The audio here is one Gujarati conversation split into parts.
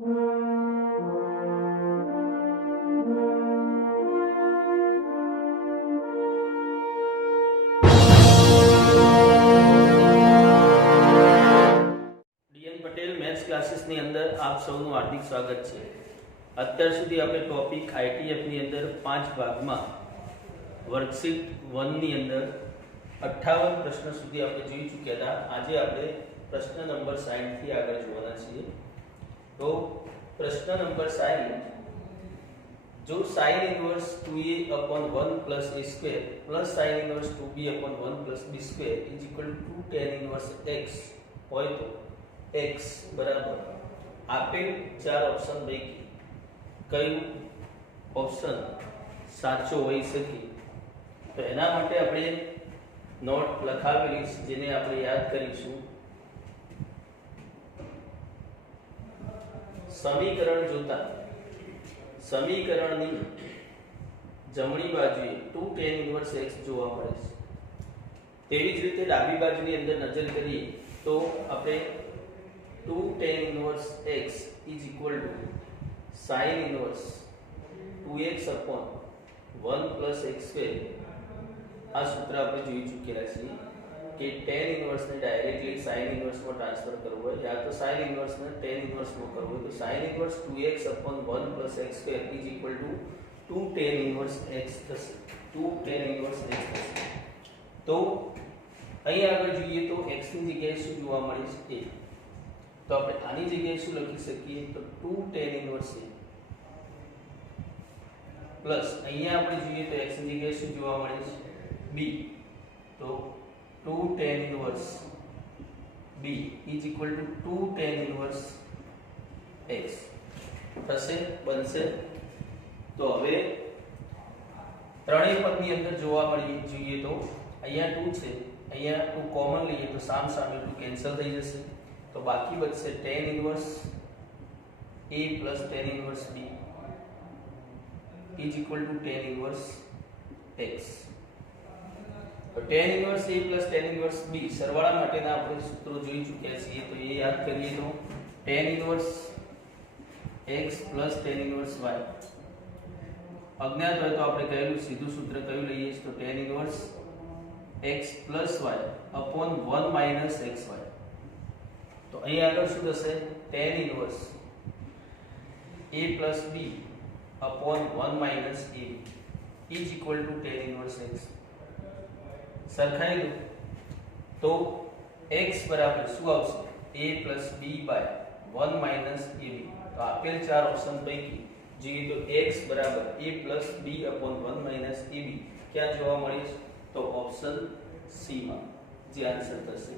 પટેલ મેથ્સ ક્લાસીસની અંદર આપ સૌનું હાર્દિક સ્વાગત છે। અત્યાર સુધી આપણે ટોપિક આઈટીએફની અંદર 5 ભાગમાં વર્કશીટ 1 ની અંદર 58 પ્રશ્ન સુધી આપણે જોઈ ચૂક્યા હતા। આજે આપણે પ્રશ્ન નંબર 60 થી આગળ જોવાના છીએ। તો પ્રશ્ન નંબર 60, જો sin inverse 2a/1 + a² + sin inverse 2b/1 + b² = tan inverse x હોય તો x બરાબર આપેલ ચાર ઓપ્શન પૈકી કયું ઓપ્શન સાચો હોઈ શકે? તો એના માટે આપણે નોટ લખાવેલી છે, જેને આપણે યાદ કરીશું। સમીકરણ જોતા સમીકરણની જમણી બાજુએ 2 tan ઇન્વર્સ x જોવા મળે છે। તેવી જ રીતે ડાબી બાજુની અંદર નજર કરીએ તો આપણે 2 tan inverse x is equal to sin inverse 2x/1 plus x² આ સૂત્ર આપણે જોઈ ચૂકેલા છીએ કે tan inverse ને ડાયરેક્ટલી sin inverse માં ટ્રાન્સફર કરવું હોય યા તો sin inverse ને tan inverse માં કરવું હોય તો sin inverse 2x/1 plus x² is equal to 2 tan inverse x થશે। 2 tan inverse x થશે। તો અહીં આગળ જોઈએ તો x ની જગ્યાએ શું જોવા મળે છે? a। તો આપણે આની જગ્યાએ શું લખી શકીએ? તો 2 tan inverse a પ્લસ અહીંયા આપણે જોઈએ તો x ની જગ્યાએ શું જોવા મળે છે? b। તો 2 tan inverse b is equal to 2 tan inverse x થશે, બનશે। તો હવે ત્રણેય પદની અંદર જોવા જોઈએ તો અહીંયા 2 છે, અહીંયા 2 કોમન લઈએ તો સામ સામે 2 કેન્સલ થઈ જશે। તો બાકી બચશે tan inverse a plus tan inverse b is equal to tan inverse x। તો tan inverse a plus tan inverse b સરવાળા માટેના આપણે સૂત્રો જોઈ ચૂક્યા છીએ। તો એ યાદ કરીએ તો tan inverse x plus tan inverse y અજ્ઞાત હોય તો આપણે કહેલું સીધું સૂત્ર કયું લઈએ તો tan inverse x plus y upon 1 minus xy। તો અહીં આગળ શું થશે? tan inverse a plus b upon 1 minus a is equal to tan inverse x। સરખાઈ લો તો x બરાબર શું આવશે? a plus b by 1 minus ab। તો આપેલ ચાર ઓપ્શન પૈકી જોઈએ તો x બરાબર a plus b upon 1 minus ab ક્યાં જોવા મળે છે? તો ઓપ્શન c માં જે આન્સર થશે।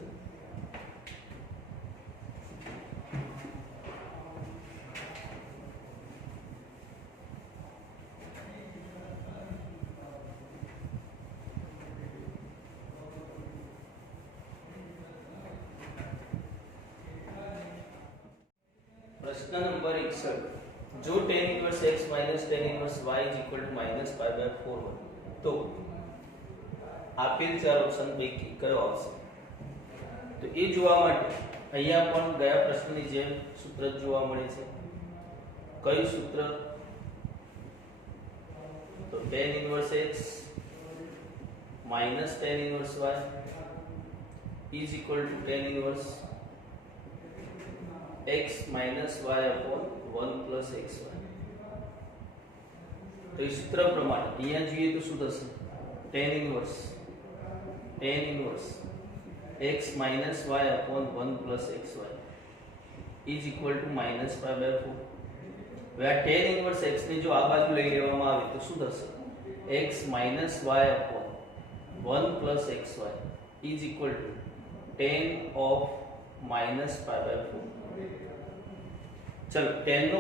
प्रश्न नंबर 61, जो tan inverse x minus tan inverse y is equal to -π/4 હોય તો આપેલ ચાર ઓપ્શન પૈકી કયો આવશે? તો એ જોવા માટે અહીંયા પણ ગયા પ્રશ્નની જેમ સૂત્ર જોવા મળે છે। કયું સૂત્ર? તો tan inverse x minus tan inverse y is equal to tan inverse x minus y upon 1 plus xy। તો એ સૂત્ર પ્રમાણે અહીંયા જોઈએ તો શું થશે? tan inverse x minus y upon 1 plus xy is equal to -π/4। હવે આ tan inverse x ને જો આ બાજુ લઈ લેવામાં આવે તો શું થશે? x minus y upon 1 plus xy is equal to tan of -π/4। चलो tan નો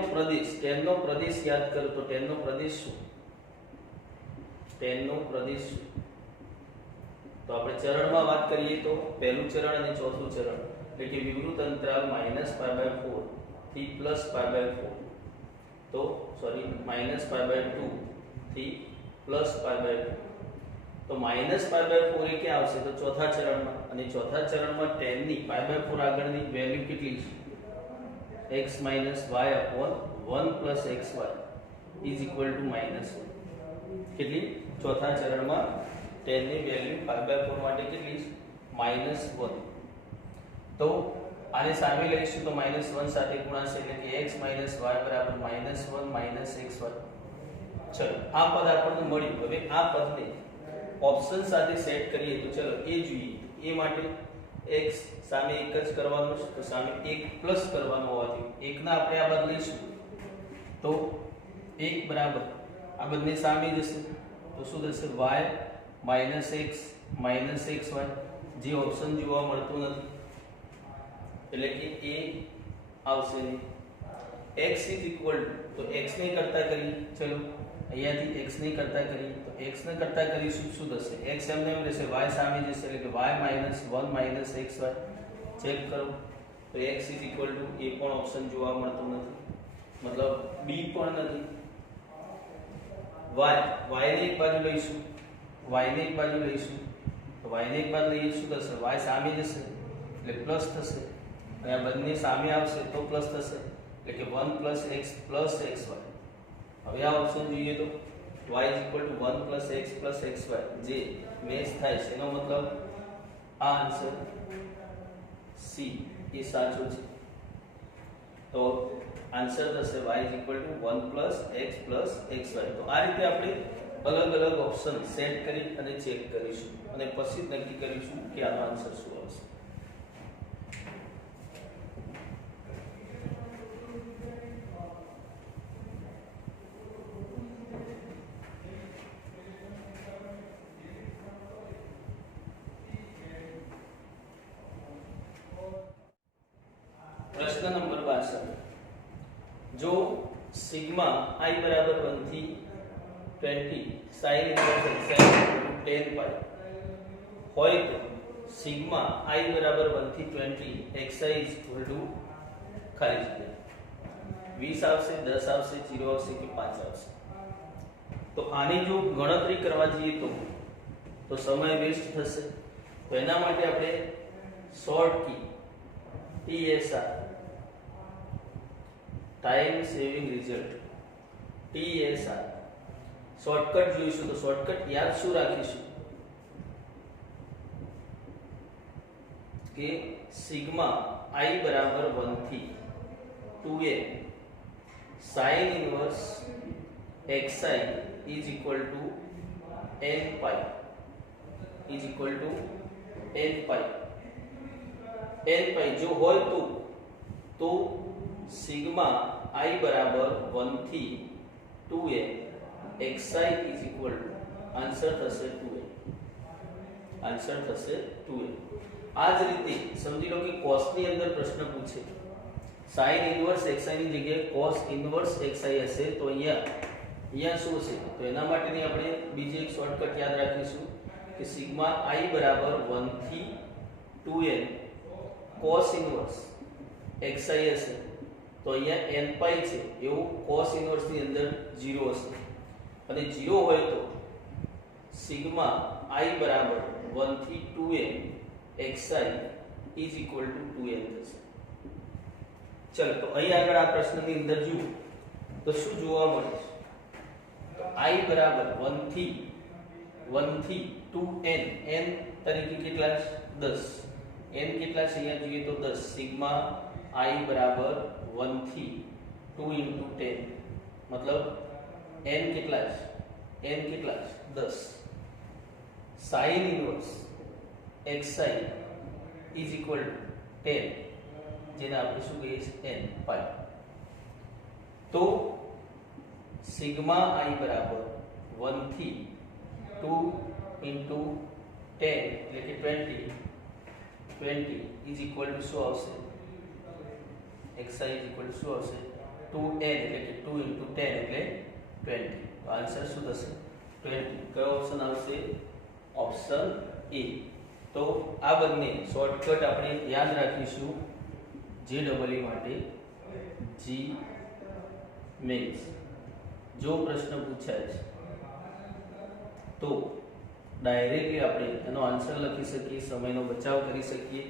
પ્રદેશ યાદ કરો તો tan નો પ્રદેશ શું? tan નો પ્રદેશ તો આપણે ચરણમાં વાત કરીએ તો પહેલું ચરણ અને ચોથું ચરણ એટલે કે વિવૃત અંતરાલ -π/4 થી +π/4 તો સોરી -π/2 થી +π/2 તો -π/4 એ ક્યાં આવશે? તો ચોથા ચરણમાં। અને ચોથા ચરણમાં tan ની π/4 આગળની વેલ્યુ કેટલી છે? x minus y upon 1 plus xy is equal to -1. કેટલી ચોથા ચરણમાં tan ની વેલ્યુ 5/4 માટે કેટલી -1. તો આને સામે લઈશું તો -1 સાથે ગુણાશે એટલે કે x minus y બરાબર -1 minus xy. ચલો આ પદ આપણને મળ્યું. હવે આ પદને ઓપ્શન સાથે સેટ કરીએ તો ચલો એ જોઈએ. એ માટે x સામે 1 જ કરવાનું છે તો સામે 1 પ્લસ કરવાનો હોવાથી 1 ના આપણે આ બદ લઈશું તો 1 બરાબર આ બધને સામે જશે તો શું થશે y minus x minus xy. જે ઓપ્શન જોવા મળતું નથી એટલે કે એ આવશે નહીં. x is equal to તો x ને કરતા કરી ચલો અહીંયાથી x ને કરતા કરી તો x ને કરતા કરીશું શું થશે x એમને એમ રહેશે y સામે જશે એટલે કે y minus 1 minus xy. Check કરો તો x is equal to એ પણ ઓપ્શન જોવા મળતું નથી મતલબ b પણ નથી. y ને એક બાજુ લઈશું y ને એક બાજુ લઈશું તો y ને એક બાજુ લઈએ શું થશે y સામે જશે એટલે પ્લસ થશે અને આ બંને સામે આવશે તો પ્લસ થશે એટલે કે 1 plus x plus xy. હવે આ ઓપ્શન જોઈએ તો y is equal to 1 plus x plus xy જે મેચ થાય છે એનો મતલબ આ આન્સર C એ સાચો છે. તો આન્સર થશે y is equal to 1 plus x plus xy. તો આ રીતે આપણે અલગ અલગ ઓપ્શન સેટ કરી અને ચેક કરીશું અને પછી નક્કી કરીશું કે આનો આન્સર શું આવશે. प्रश्न नंबर 62. जो सिग्मा i बराबर 1 થી 20 sin inverse xi 10 पाई હોય તો સિગ્મા i બરાબર 1 થી 20 xi is equal to ખાલી જગ્યા 20 આવશે 10 આવશે 0 આવશે કે 5 આવશે. તો આની જો ગણતરી કરવા જઈએ તો સમય વેસ્ટ થશે. તો એના માટે આપણે શોર્ટ કી TSR time saving result TSR shortcut જોઈશું તો શોર્ટકટ યાદ શું રાખીશું કે સિગ્મા i બરાબર 1 થી 2a sin inverse xi is equal to n pi is equal to n pi जो હોય તો सिग्मा i बराबर 1 થી 2a xi is equal to answer થશે 2a. आंसर થશે 2a. આ જ રીતે સમજી લો કે cos ની અંદર પ્રશ્ન પૂછે sin ઇન્વર્સ xi ની જગ્યાએ cos ઇન્વર્સ xi હશે તો અહીંયા શું છે તો એના માટેની આપણે બીજી એક શોર્ટકટ યાદ રાખીશું કે સિગ્મા i બરાબર 1 થી 2a cos ઇન્વર્સ xi હશે તો અહીંયા n પાઈ છે એવું cos ઇન્વર્સ ની અંદર 0 હશે અને 0 હોય તો સિગ્મા i બરાબર 1 થી 2a xi is equal to 2n થશે. ચલો તો અહીં આગળ આ પ્રશ્નની અંદર જુઓ તો શું જોવા મળે છે તો i બરાબર 1 થી 2n n તરીકે કેટલા 10 n કેટલા છે અહીંયા જોઈએ તો 10 સિગ્મા i બરાબર 1 થી 2 into 10 मतलब n કેટલા છે 10 sin inverse xi is equal to 10 જેને આપણે શું કહીએ છીએ n pi. તો સિગ્મા i બરાબર 1 થી 2 into 10 એટલે કે 20 is equal to શું આવશે xi is equal to શું આવશે 2n એટલે કે 2 into 10 એટલે 20. તો આન્સર શું થશે 20. કયો ઓપ્શન આવશે ઓપ્શન એ. તો આ બંને શોર્ટકટ આપણે યાદ રાખીશું JEE માટે G મેન્સ જો પ્રશ્ન પૂછાય છે તો ડાયરેક્ટલી આપણે એનો આન્સર લખી શકીએ, સમયનો બચાવ કરી શકીએ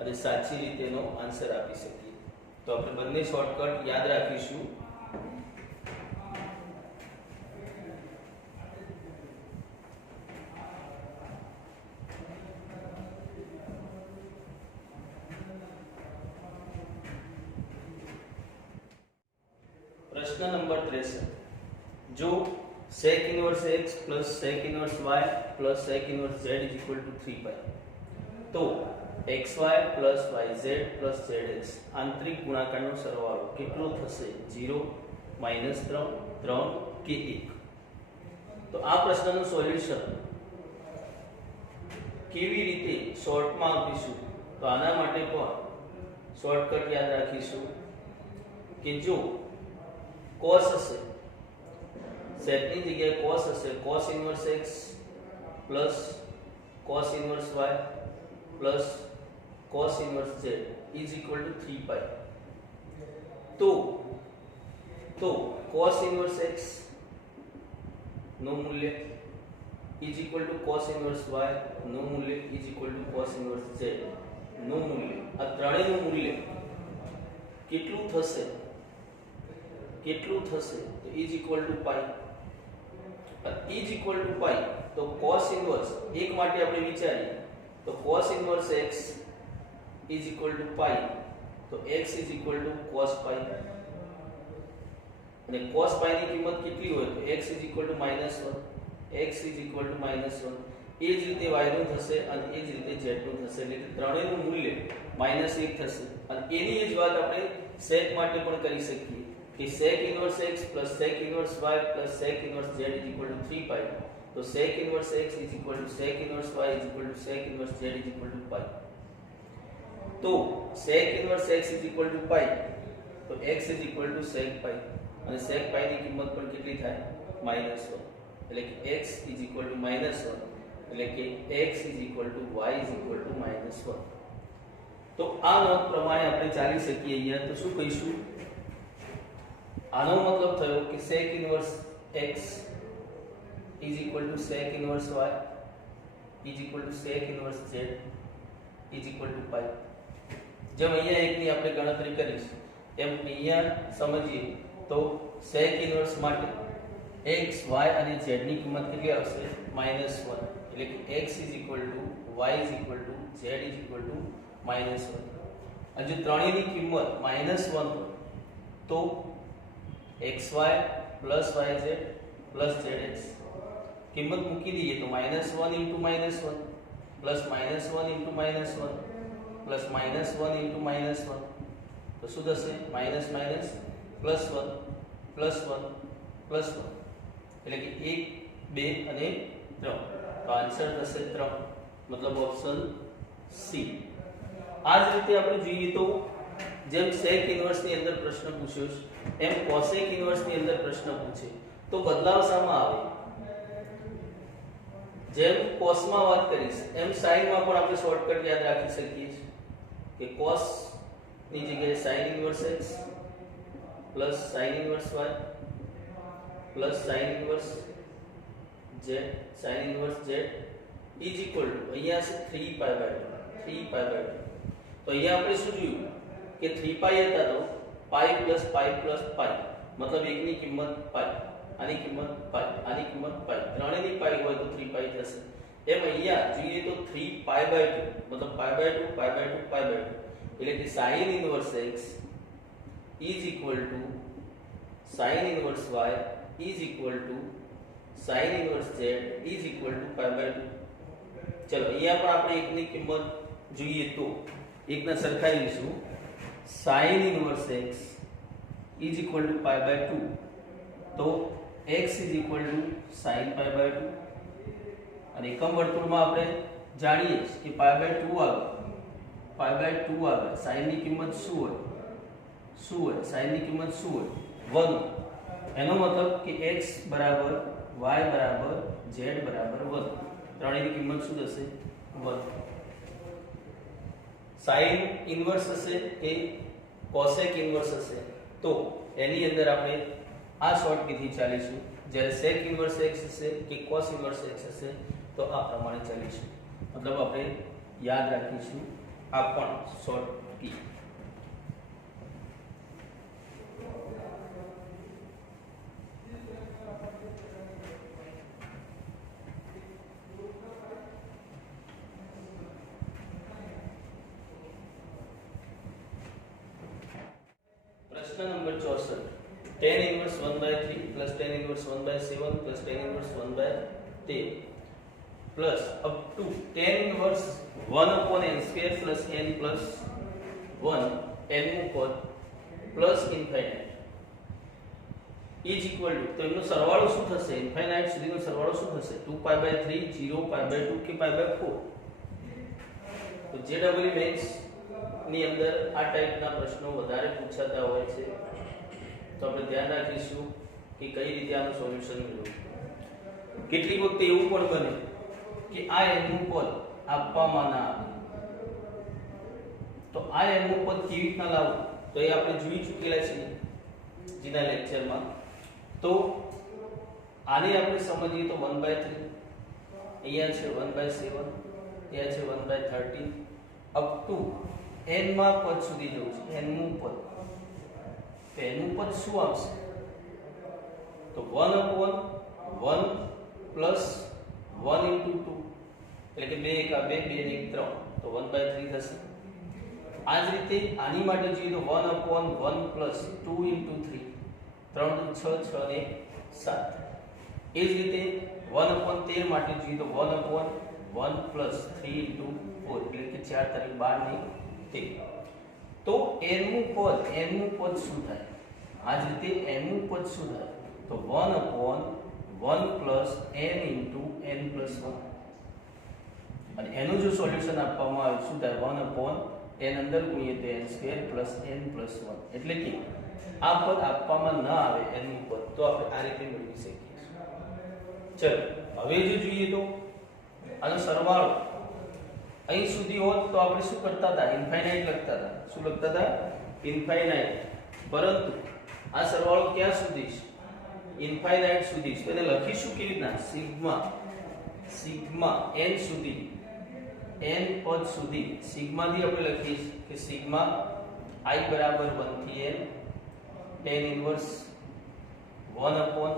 અને સાચી રીતે એનો આન્સર આપી શકીએ. તો આપણે બંને શોર્ટકટ યાદ રાખીશું. प्रश्न नंबर 63. जो sec inverse x plus sec inverse y plus sec inverse z is equal to 3 pi, तो xy plus yz plus zx आंतरिक गुणाकारનો સરવાળો કેટલો થશે? 0 -3 3 કે 1. તો આ પ્રશ્નનું સોલ્યુશન કેવી રીતે શોર્ટમાં આપીશું? તો આના માટે પણ શોર્ટકટ યાદ રાખીશું કે જો cos હશે, sec ની જગ્યાએ cos હશે, cos inverse x plus cos inverse y plus cos inverse z is equal to 3 pi. તો cos ઇનવર્સ x નું મૂલ્ય is equal to cos inverse y નું મૂલ્ય is equal to cos inverse z નું મૂલ્ય, આ ત્રણેયનું મૂલ્ય કેટલું થશે? તો is equal to pi. Is equal to pi તો cos ઇનવર્સ એક માટે આપણે વિચારીએ તો cos inverse x is equal to pi, તો x is equal to cos પાઈ, અને cos પાઈ ની કિંમત કેટલી હોય તો x is equal two -1, x is equal two -1. એ જ રીતે y નું થશે અને એ જ રીતે z નું થશે, એટલે કે ત્રણેયનું મૂલ્ય -1 થશે. અને એની જ વાત આપણે sec માટે પણ કરી શકીએ कि sec inverse x plus sec inverse y plus sec inverse z is equal to 3 pi, तो sec inverse x is equal to sec inverse y is equal to sec inverse z is equal to pi. तो sec inverse x is equal to pi, तो x is equal to sec pi, અને sec pi ની કિંમત પણ કેટલી થાય? -1, એટલે કે x is equal to -1, એટલે કે x is equal to y is equal to -1. તો આ નોંધ પ્રમાણે આપણે ચાલી શકીએ. અહીંયા તો શું કહીશું? આનો મતલબ થયો કે sec inverse x is equal to sec inverse y is equal to sec inverse z is equal to pi. જેમ અહીંયા એકની આપણે ગણતરી કરીશું એમ અહીંયા સમજીએ તો sec ઇનવર્સ માટે x y અને z ની કિંમત કેટલી આવશે? -1, એટલે કે x is equal to y is equal to z is equal to -1. અને જો ત્રણેયની કિંમત -1 હોય તો xy plus yz plus zx કિંમત મૂકી દઈએ તો -1 into -1 plus -1 into -1 plus -1 into -1, તો શું થશે? Minus minus plus 1 plus 1 plus 1, એટલે કે 1 2 અને 3. તો આન્સર થશે 3, મતલબ ઓપ્શન સી. આ જ રીતે આપણે જોઈએ તો જેમ sec ઇનવર્સ ની અંદર પ્રશ્ન પૂછ્યો છે એમ cosec ઇનવર્સ ની અંદર પ્રશ્ન પૂછે તો બદલાવ શામાં આવે? જેમ cos માં વાત કરીશ એમ sin માં પણ આપણે શોર્ટકટ યાદ રાખી શકીએ છીએ કે cos ની જગ્યાએ sin inverse x plus sin inverse y plus sin inverse z sin inverse z is equal two અહીંયા છે 3 પાઈ બાય 2. તો અહીંયા આપણે શું જોયું કે 3 પાઈ હતા તો પાઈ પ્લસ પાઈ, મતલબ એકની કિંમત પાઈ, આની કિંમત પાઈ, આની કિંમત પાઈ, ત્રણેયની પાઈ હોય તો 3 પાઈ થશે. એમ અહીંયા જોઈએ તો 3 પાઈ બાય 2 મતલબ pi by 2 pi by 2 pi by 2, એટલે કે sin inverse x is equal to sin inverse y is equal to sin inverse z is equal to pi by 2. ચલો અહીંયા પણ આપણે એકની કિંમત જોઈએ તો એકના સરખાઈ લઈશું. sin inverse x is equal to pi by 2, તો x is equal to sin pi by 2, અને એકમ વર્તુળમાં આપણે જાણીએ કે pi by 2 આવે, sin ની કિંમત શું હોય? sin ની કિંમત શું હોય? 1. એનો મતલબ કે x બરાબર y બરાબર z બરાબર 1, ત્રણેયની કિંમત શું થશે? 1. sin ઇનવર્સ હશે કે cosec ઇનવર્સ હશે તો એની અંદર આપણે આ શોર્ટકટથી ચાલીશું. જ્યારે sec ઇનવર્સ x હશે કે cos ઇનવર્સ x હશે તો આ પ્રમાણે ચાલીશું, મતલબ આપણે યાદ રાખીશું આ પણ શોર્ટકટ. प्रश्न number 64 tan inverse 1/3 plus tan inverse 1/7 plus tan inverse 1/10 plus up to tan inverse 1 upon n square plus n plus 1 n નું પદ plus infinite is equal to તો એનો સરવાળો શું થશે infinite સુધીનો સરવાળો શું થશે 2π/3 0 π/2 કે π/4 તો JEE મેન્સ ની અંદર આ ટાઈપના પ્રશ્નો વધારે પૂછાતા હોય છે તો આપણે ધ્યાન રાખીશું કે કઈ રીતે આનું સોલ્યુશન મેળવવું કેટલીક વખત એવું પણ બને કે આ n નું પદ આપવામાં ના આવે તો આ n નું પદ કેવી રીતના લાવવું તો એ આપણે જોઈ ચૂકેલા છીએ જીના લેક્ચરમાં તો આને આપણે સમજીએ તો 1/3 અહીંયા છે 1/7 અહીંયા છે 1/13 અપ ટુ n માં પદ સુધી જવું છે n નું પદ તો n નું પદ શું આવશે તો 1 upon 1 plus 1 into 2 એટલે કે 2 * 2 2 * 1 3 તો 1/3 થશે આ જ રીતે આની માટે જોઈએ તો 1 upon 1 plus 2 into 3 3 * 6 6 ને 7 એ જ રીતે 1 upon 13 માટે જોઈએ તો 1 upon 1 plus 3 into 4 એટલે કે 4 તારીખ 12 ને 13 તો n નું પદ શું થાય આ જ રીતે n નું પદ શું થાય તો 1 upon 1 plus n into n plus 1 અને એનું જો સોલ્યુશન આપવામાં આવે શું થાય 1 upon n અંદર ગુણીએ તો n square plus n plus 1 એટલે કે આ પદ આપવામાં ન આવે n નું પદ તો આપણે આ રીતે મેળવી શકીએ ચલો હવે જો જોઈએ તો આનો સરવાળો અહીં સુધી હોત તો આપણે શું કરતા હતા ઇન્ફાઇનાઇટ લખતા હતા શું લખતા હતા ઇન્ફાઇનાઇટ પરંતુ આ સરવાળો ક્યાં સુધી છે ઇન્ફાઇનાઇટ સુધી તો એને લખીશું કેવી રીતના સિગ્મા n સુધી n પદ સુધી સિગ્મા થી આપણે લખીશ કે સિગ્મા I બરાબર 1 થી n tan inverse 1 upon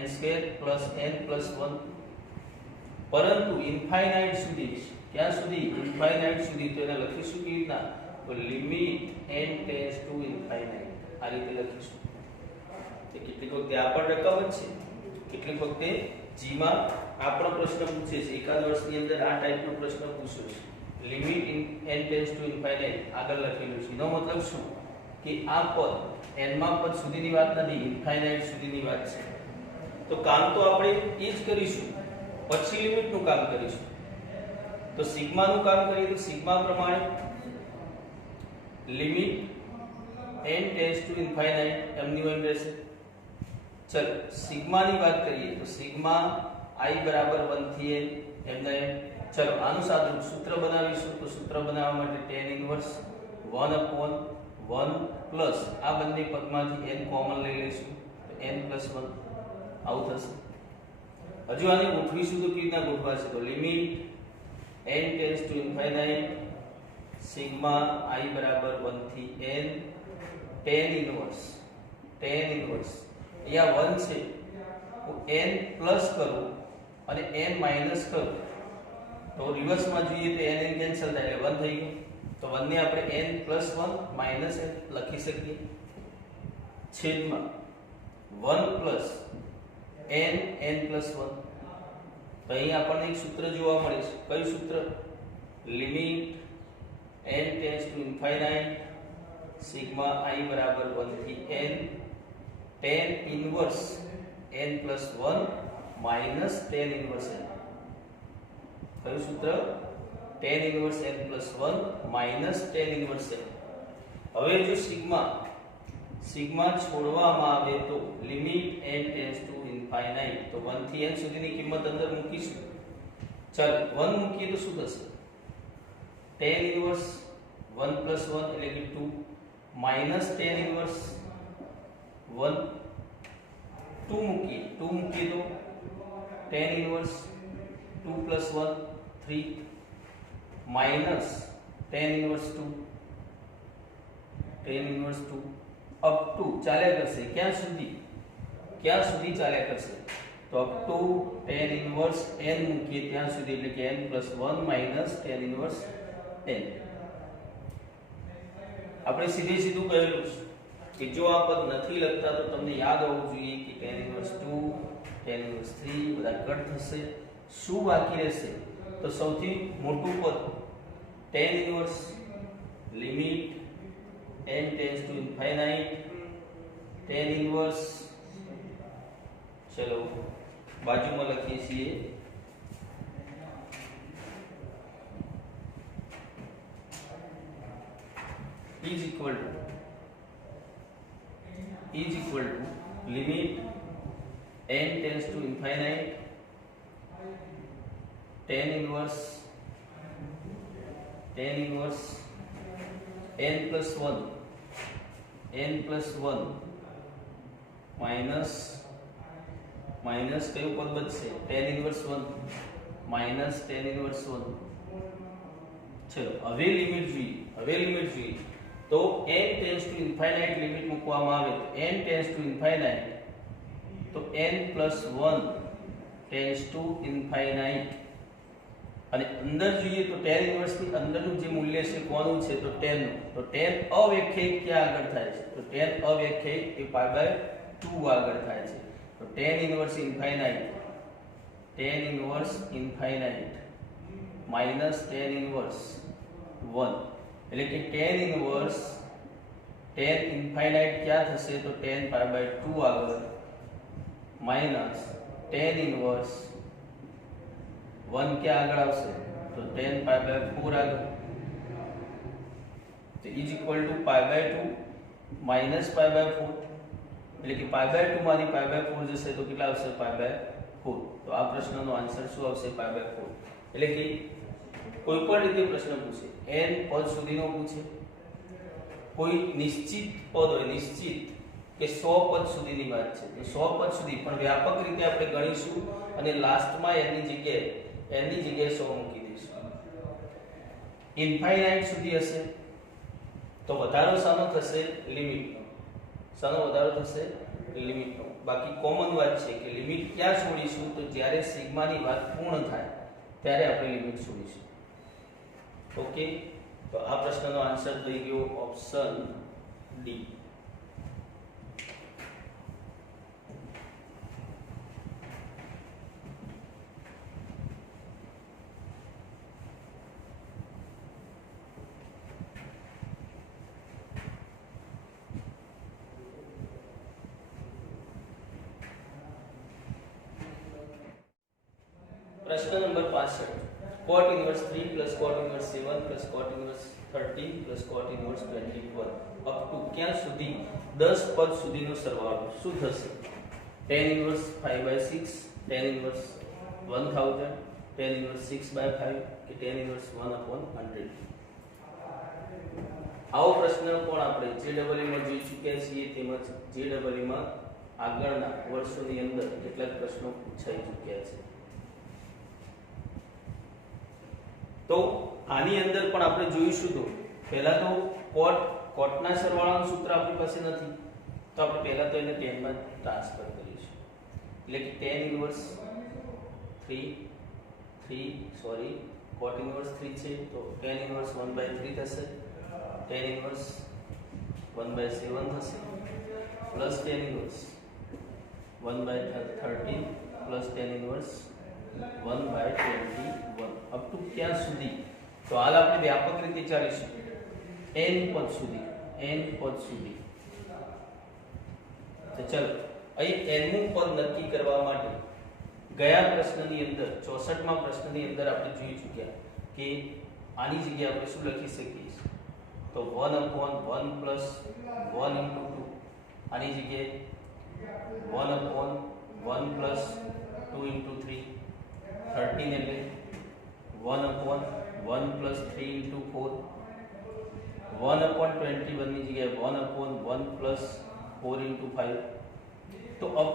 n square plus n plus 1 પરંતુ ઇન્ફાઇનાઇટ સુધી ક્યાં સુધી ઇન્ફાઇનાઇટ સુધી તો એને લખીશું કેવી રીતના તો limit n tends to infinite આ રીતે લખીશું તો કેટલીક વખતે આ પણ રકમ જ છે કેટલીક વખતે g માં આપણો પ્રશ્ન પૂછે છે એકાદ વર્ષની અંદર આ ટાઈપનો પ્રશ્ન પૂછ્યો છે limit n tends to infinite આગળ લખેલું છે એનો મતલબ શું કે આ પદ n માં પદ સુધીની વાત નથી ઇન્ફાઇનાઇટ સુધીની વાત છે તો કામ તો આપણે એ જ કરીશું પછી લિમિટ નું કામ કરીશું તો સિગ્મા નું કામ કરીએ તો સિગ્મા પ્રમાણે limit n tends to infinite એમની એમ રહેશે ચલો સિગ્મા ની વાત કરીએ તો સિગ્મા I બરાબર 1 થી n એમના એમ ચલો આનું સાદું સૂત્ર બનાવીશું તો સૂત્ર બનાવવા માટે tan ઇન્વર્સ 1 upon 1 પ્લસ આ બંને પદમાંથી n કોમન લઈ લઈશું તો n plus 1 આવું થશે હજુ આને ગોઠવીશું તો કેવી રીતના ગોઠવાશે તો limit n tends to infinite sigma I બરાબર 1 થી n tan ઇન્વર્સ અહીંયા 1 છે હું n પ્લસ કરું અને n માઈનસ કરું તો રિવર્સમાં જોઈએ તો n કેન્સલ થાય એટલે 1 થઈ ગયું તો 1 ને આપણે n plus 1 minus n લખી શકીએ છેદમાં 1 plus n plus 1 તો અહીં આપણને એક સૂત્ર જોવા મળે છે કયું સૂત્ર limit n tends to infinite sigma I બરાબર 1 થી n tan inverse n plus 1 minus tan inverse n કયું સૂત્ર tan inverse n plus 1 minus tan inverse n હવે જો સિગ્મા છોડવામાં આવે તો limit n tends to infinite તો 1 થી n સુધીની કિંમત અંદર મૂકીશું ચાલો 1 મૂકીએ તો શું થશે tan ઇન્વર્સ 1 plus 1 એટલે કે 2 minus tan ઇન્વર્સ 1 2 મૂકીએ તો tan inverse 2 plus 1 3 minus tan inverse 2 up to ચાલ્યા કરશે ક્યાં સુધી ચાલ્યા કરશે તો up to tan inverse n મૂકીએ ત્યાં સુધી એટલે કે n plus 1 minus tan inverse n આપણે સીધે સીધું કહેલું છે કે જો આ પદ નથી લખતા તો તમને યાદ હોવું જોઈએ કે tan ઇન્વર્સ 2 tan ઇન્વર્સ 3 બધા કટ થશે. શું બાકી રહેશે? તો સૌથી મોટું પદ tan inverse limit n tends to infinite tan inverse, ચલો બાજુમાં લખીએ છીએ is equal to limit n tends to infinite tan inverse n plus 1 minus કયું પદ બચશે? tan inverse 1 minus tan inverse 1. ચલો હવે લિમિટ જોઈએ તો n tends to infinite limit મૂકવામાં આવે તો n ટેન્ડ્સ ટુ ઇન્ફાઇનાઇટ તો n plus 1 tends to infinite. અને અંદર જોઈએ તો tan ઇન્વર્સ ની અંદરનું જે મૂલ્ય છે કોનું છે? તો tan નું. તો tan અવ્યાખ્યાયિત ક્યાં આગળ થાય છે? તો tan અવ્યાખ્યાયિત એ π/2 આગળ થાય છે. તો tan inverse infinite minus tan inverse 1 એટલે કે tan ઇન્ફાઇનાઇટ ક્યાં થશે? તો tan π/2 આગળ માઈનસ tan ઇન્વર્સ 1 ક્યાં આગળ આવશે? તો tan π/4 આગળ. તો ઇઝ ઇક્વલ ટુ π/2 માઈનસ π/4 એટલે કે π/2 માંથી π/4 જશે તો કેટલા આવશે? π/4. તો આ પ્રશ્નનો આન્સર શું આવશે? π/4. એટલે કે કોઈ પણ રીતે પ્રશ્ન પૂછે n પદ સુધીનો પૂછે, કોઈ નિશ્ચિત પદ હોય, નિશ્ચિત કે 100 પદ સુધીની વાત છે તો 100 પદ સુધી પણ વ્યાપક રીતે આપણે ગણીશું અને લાસ્ટમાં n ની જગ્યાએ 100 મૂકી દઈશું. ઇન્ફાઇનાઇટ સુધી હશે તો વધારો શાનો થશે? લિમિટનો. શાનો વધારો થશે? લિમિટનો. બાકી કોમન વાત છે કે લિમિટ ક્યાં છોડીશું? તો જ્યારે સિગ્માની વાત પૂર્ણ થાય ત્યારે આપણે લિમિટ છોડીશું. ઓકે, તો આ પ્રશ્નનો આન્સર થઈ ગયો ઓપ્શન ડી. प्रश्न number 65 cot inverse 3 plus cot inverse 7 plus cot inverse 13 plus cot inverse 21 up to ક્યાં સુધી 10 પદ સુધીનો સરવાળો શું થશે? tan inverse 5/6, tan inverse 1000, tan inverse 6/5 કે tan inverse 1/100. આવો પ્રશ્ન પણ આપણે JEE માં જોઈ ચૂક્યા છીએ, તેમજ JEE માં આગળના વર્ષોની અંદર કેટલાક પ્રશ્નો પૂછાઈ ચૂક્યા છે. તો આની અંદર પણ આપણે જોઈશું. તો પહેલા તો કોટના સરવાળાનું સૂત્ર આપણી પાસે નથી તો આપણે પહેલા તો એને tan માં ટ્રાન્સફર કરીશું. એટલે કે tan ઇન્વર્સ 3 cot ઇન્વર્સ 3 છે તો tan ઇન્વર્સ 1/3 થશે, tan ઇન્વર્સ 1/7 થશે plus tan inverse 1/13 plus tan inverse 1/21 up to ક્યાં સુધી? તો હાલ આપણે વ્યાપક રીતે ચાલીશું n પદ સુધી. તો ચલો અહીં n નું પદ નક્કી કરવા માટે ગયા પ્રશ્નની અંદર 64માં પ્રશ્નની અંદર આપણે જોઈ ચૂક્યા કે આની જગ્યાએ આપણે શું લખી શકીએ? તો 1/1 plus 1 into 2. આની જગ્યાએ 1/1 plus 2 into 3. 13 એટલે 1/1 plus 3 into 4. 1/21 ની જગ્યાએ 1/1 plus 4 into 5. તો અપ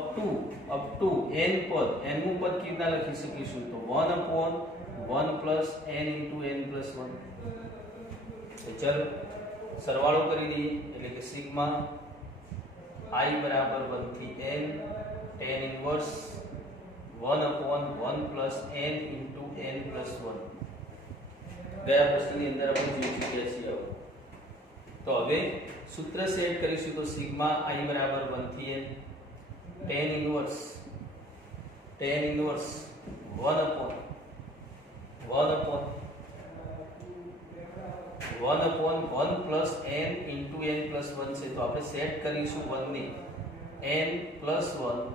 ટુ n પદ, n નું પદ કેટલા લખી શકીશું? તો 1/1 plus n into n plus 1. તો ચલો સરવાળો કરી દઈએ એટલે કે સિગ્મા i બરાબર 1 થી n tan inverse 1/1 plus n into n plus 1. ગયા પ્રશ્નની અંદર આપણે જોઈ ચૂક્યા છીએ. તો હવે સૂત્ર સેટ કરીશું તો સિગ્મા i બરાબર 1 થી n tan inverse 1 upon 1 plus n into n plus 1 છે તો આપણે સેટ કરીશું 1 ની n plus 1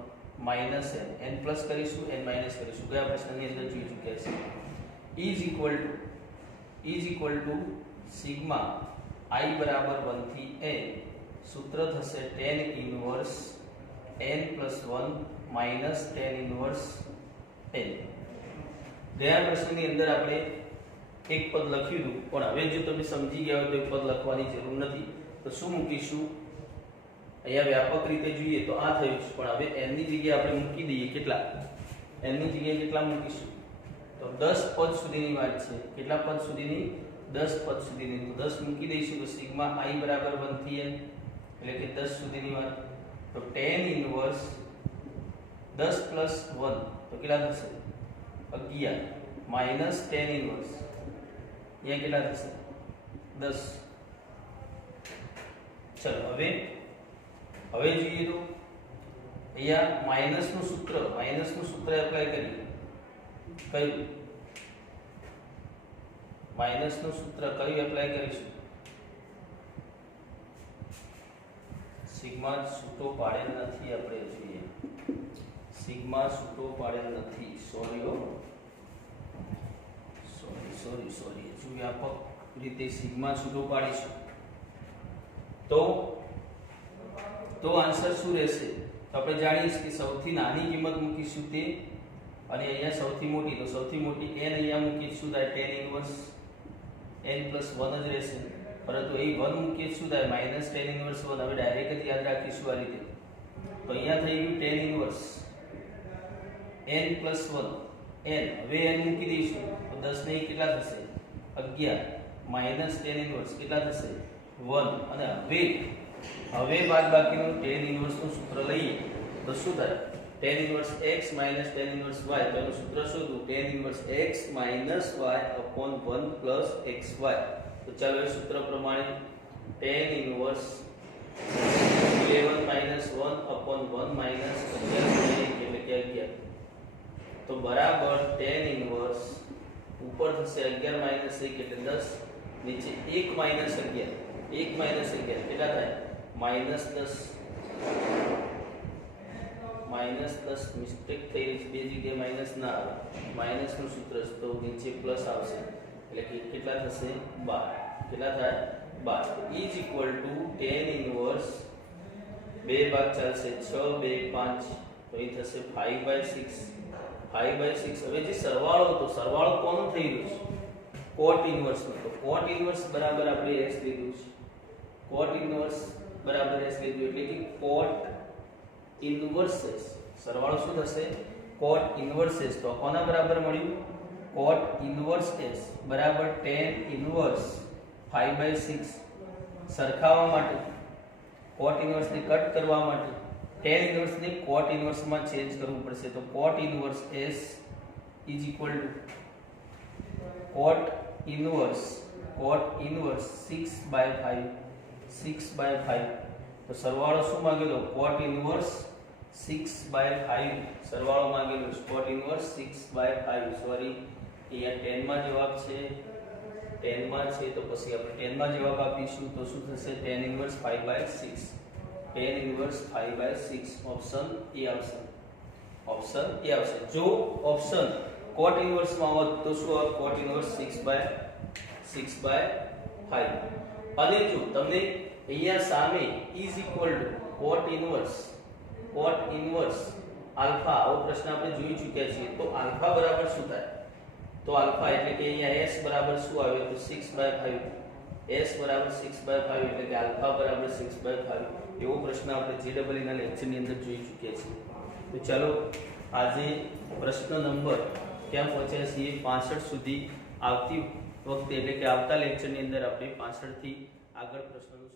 minus n plus કરીશું n minus કરીશું ગયા પ્રશ્નની અંદર જોઈ ચૂક્યા છે is equal to sigma i બરાબર 1 થી n સૂત્ર થશે tan inverse n plus 1 minus tan inverse n ગયા પ્રશ્નની અંદર આપણે એક પદ લખ્યું પણ હવે જો તમે સમજી ગયા હોય તો એક પદ લખવાની જરૂર નથી તો શું મૂકીશું અહીંયા વ્યાપક રીતે જોઈએ તો આ થયું છે પણ હવે n ની જગ્યાએ આપણે મૂકી દઈએ કેટલા n ની જગ્યાએ કેટલા મૂકીશું તો 10 પદ સુધીની વાત છે કેટલા પદ સુધીની 10 પદ સુધીની તો 10 મૂકી દઈશું તો સિગ્મા i બરાબર 1 થી n એટલે કે 10 સુધીની વાત તો tan ઇન્વર્સ 10 plus 1 તો કેટલા થશે 11 minus tan ઇન્વર્સ અહીંયા કેટલા થશે 10 ચલો હવે જોઈએ તો અહીંયા માઈનસ નું સૂત્ર એપ્લાય કરીએ કયું માઈનસ નું સૂત્ર કયું એપ્લાય કરીશું સિગ્મા છૂટો પાડેલ નથી આપણે જોઈએ સિગ્મા છૂટો પાડેલ નથી સોરી હજુ વ્યાપક રીતે સિગ્મા છૂટો પાડીશું તો આન્સર શું રહેશે તો આપણે જાણીએ કે સૌથી નાની કિંમત મૂકીશું તે અને અહીંયા સૌથી મોટી તો સૌથી મોટી n અહીંયા મૂકીશું થાય tan ઇન્વર્સ n plus 1 જ રહેશે પરંતુ અહીં 1 મૂકીએ શું થાય minus tan ઇન્વર્સ 1 હવે ડાયરેક્ટ જ યાદ રાખીશું આ રીતે તો અહીંયા થઈ ગયું tan inverse n plus 1 n હવે n મૂકી દઈશું તો 10 ને કેટલા થશે 11 minus tan ઇન્વર્સ કેટલા થશે 1 અને હવે બાદબાકીનું tan ઇન્વર્સ નું સૂત્ર લઈએ તો શું થાય tan inverse x minus tan inverse y તો એનું સૂત્ર શું હતું tan inverse x minus y upon 1 plus xy તો ચાલો એ સૂત્ર પ્રમાણે tan inverse 11 minus 1 upon 1 minus 11 એટલે કે 11 તો બરાબર tan ઇન્વર્સ ઉપર થશે 11 minus 1 એટલે 10 નીચે 1 minus 11 કેટલા થાય -10 મિસ્ટેક થઈ રહી છે બે જગ્યાએ માઈનસ ના આવે માઈનસ નું સૂત્ર તો નીચે પ્લસ આવશે એટલે કે કેટલા થશે 12 કેટલા થાય 12 is equal two tan inverse બે ભાગ ચાલશે 6 2 5 તો એ થશે 5/6 હવે જે સરવાળો કોનો થઈ રહ્યો છે cot ઇન્વર્સ નો તો cot ઇન્વર્સ બરાબર આપણે s લીધું છે cot ઇન્વર્સ બરાબર s લીધું એટલે કે cot ઇન્વર્સેસ સરવાળો શું થશે cot ઇન્વર્સેસ તો કોના બરાબર મળ્યું cot ઇન્વર્સ s બરાબર tan ઇન્વર્સ 5/6 સરખાવવા માટે cot ઇન્વર્સ ને કટ કરવા માટે tan ઇન્વર્સ ને cot ઇન્વર્સ માં ચેન્જ કરવું પડશે તો cot inverse s is equal to cot inverse 6/5 તો સરવાળો શું માંગેલો cot ઇન્વર્સ 6/5 સરવાળો માંગેલો cot ઇન્વર્સ 6/5 સોરી અહીંયા 10 માં જવાબ છે 10 માં છે તો પછી આપણે 10 માં જવાબ આપીશું તો શું થશે tan inverse 5/6 tan inverse 5/6 option A આવશે જો ઓપ્શન cot ઇન્વર્સ માં હોત તો શું આવત cot ઇન્વર્સ 6/5 અને જો તમને અહીંયા સામે is equal to cot inverse alpha આવો પ્રશ્ન આપણે જોઈ ચૂક્યા છીએ તો આલ્ફા બરાબર શું થાય તો આલ્ફા એટલે કે અહીંયા s બરાબર શું આવે તો 6/5 s બરાબર 6/5 એટલે કે આલ્ફા બરાબર 6/5 એવો પ્રશ્ન આપણે JEE ના લેક્ચરની અંદર જોઈ ચૂક્યા છીએ તો ચાલો આજે પ્રશ્ન નંબર ક્યાં પહોંચ્યા છીએ 65 સુધી આવતી વખતે એટલે કે આવતા લેક્ચરની અંદર આપણે 65 થી આગળ પ્રશ્નનું